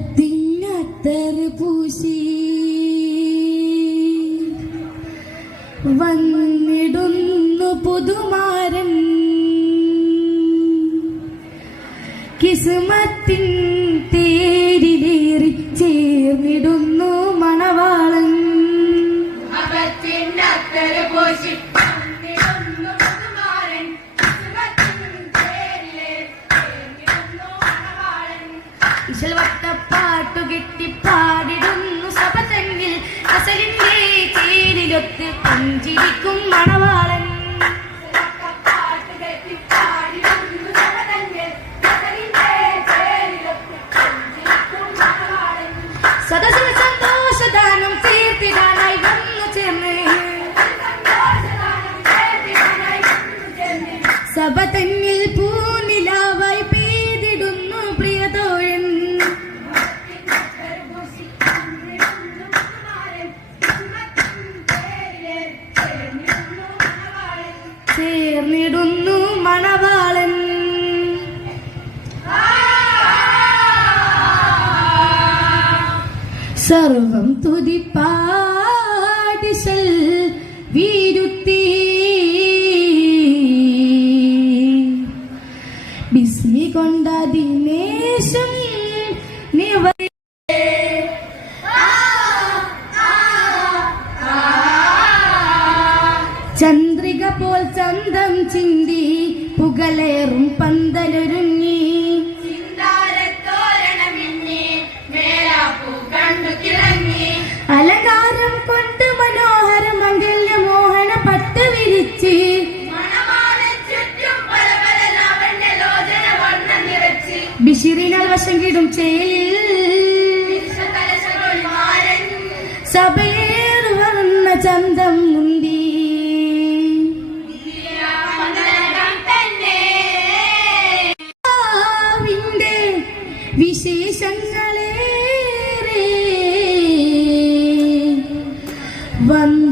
മുഹബത്തിനത്തർ പൂശി വന്നിടുന്നു പുതുമാരൻ, കിസ്മത്തിൻ തേരിലേറി ചേർന്നിടുന്നു മണവാളൻ. മുഹബത്തിനത്തർ പൂശി വട്ടപ്പാട്ടു കെട്ടിപ്പാടിടുന്നു സപതങ്ങിൽ അസലിന്റെ ചേരിലൊത്ത് പുഞ്ചിരിക്കും മണവാളൻ. സദസ്സിൽ സന്തോഷദാനം തീർത്തിടാനായി വന്നു ചേർന്ന് സപതങ്ങിൽ പൂനിലാവായി പെയ്തിടുന്നു പ്രിയതോഴൻ. ചേർന്നിടുന്നു മണവാളൻ. സർവം തുതിപ്പാടിശൽ വീരുത്തി ബിസ്മി കൊണ്ട ദിനേശം നിവ ചന്ദ്രിക പോൽ ചന്തം ചിന്തി പുകളേറും പന്തലൊരുങ്ങി അലങ്കാരം കൊണ്ട് മനോഹര മംഗല്യ മോഹന പട്ട് വിരിച്ച് ബിഷിറിനാൽ വശം കിടും ചേലിൽ സഭയേർ വന്ന ചന്തം മുന്തി വിശേഷങ്ങളേറെ വന്നു